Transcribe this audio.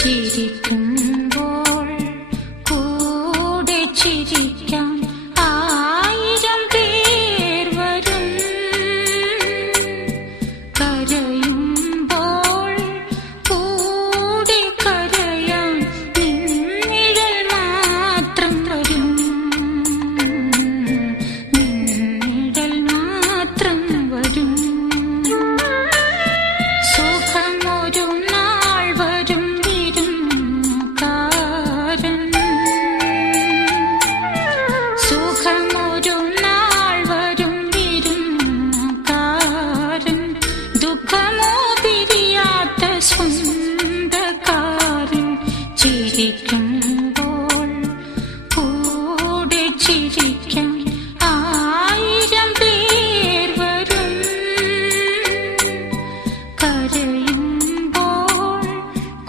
ചിരിക്കുമ്പോൾ കൂടെ ചിരിക്കും. ചിരിക്കുമ്പോൾ കൂടെ ചിരിക്കും ആയിരം പേർ വരും. കരയും